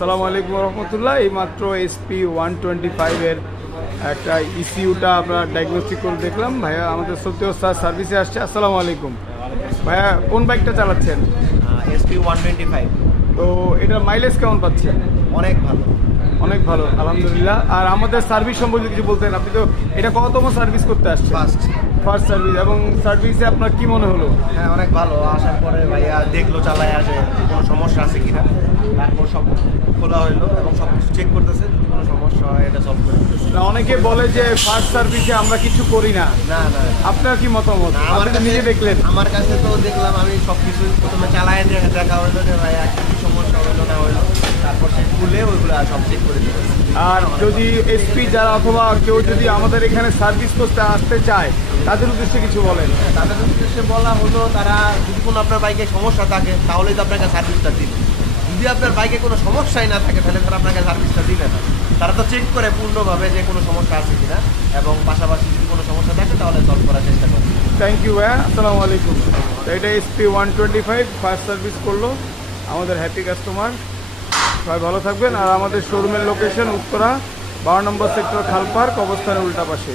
আসসালামু আলাইকুম রহমতুল্লাহ। এইমাত্র এসপি 125-এর একটা ইসিউটা আমরা ডায়াগনস্টিক করে দেখলাম। ভাইয়া আমাদের সত্যি ওস্তাদ সার্ভিসে আসছে। আসসালামু আলাইকুম ভাইয়া, কোন বাইকটা চালাচ্ছেন? এসপি 125। তো এটার মাইলেজ কেমন পাচ্ছেন? অনেক ভালো, অনেক ভালো, আলহামদুলিল্লাহ। আর আমাদের সার্ভিস সম্পর্কে কিছু বলতেন? আপনি তো এটা কততম সার্ভিস করতে আসছেন? First service. এবং সার্ভিসে আপনার কি মনে হলো? হ্যাঁ অনেক ভালো। আসার পরে ভাইয়া দেখলো চালায় আসে কোনো সমস্যা আছে কিনা, তারপর সব খোলা হইলো এবং সব কিছু চেক করতেছে, যদি কোনো সমস্যা হয় এটা সলভ করে দিতেছে। না, অনেকে বলে যে ফার্স্ট সার্ভিসে আমরা কিছু করি না। না না, আপনার কি মতামত? আমার আপনি তো কাছে নিজে দেখলেন। আমার কাছে তো দেখলাম, আমি সব কিছু প্রথমে চালায় দেখা হইলো যে ভাইয়া কি সমস্যা হইলো না হইলো, তারপর সে খুলে ওইগুলো সব চেক করে দিতেছে। আর যদি এসপি যারা অথবা কেউ যদি আমাদের এখানে সার্ভিস করতে আসতে চায়, তাদের উদ্দেশ্যে কিছু বলেন? তাদের উদ্দেশ্যে বলা হলো, তারা যদি কোনো আপনার বাইকে সমস্যা থাকে তাহলেই তো আপনাকে সার্ভিসটা দিবে। যদি আপনার বাইকে কোনো সমস্যাই না থাকে তাহলে তারা আপনাকে সার্ভিসটা দিবে না। তারা তো চেক করে পূর্ণভাবে যে কোনো সমস্যা আছে কিনা, এবং পাশাপাশি যদি কোনো সমস্যা থাকে তাহলে সলভ করার চেষ্টা করে। থ্যাংক ইউ ভাইয়া, আসসালামু আলাইকুম। তো এটা এসপি 125 ফার্স্ট সার্ভিস করলো, আমাদের হ্যাপি কাস্টমার। সবাই ভালো থাকবেন। আর আমাদের শোরুমের লোকেশন উত্তরা 12 নম্বর সেক্টর, খালপার্ক, অবস্থানের উল্টা পাশে।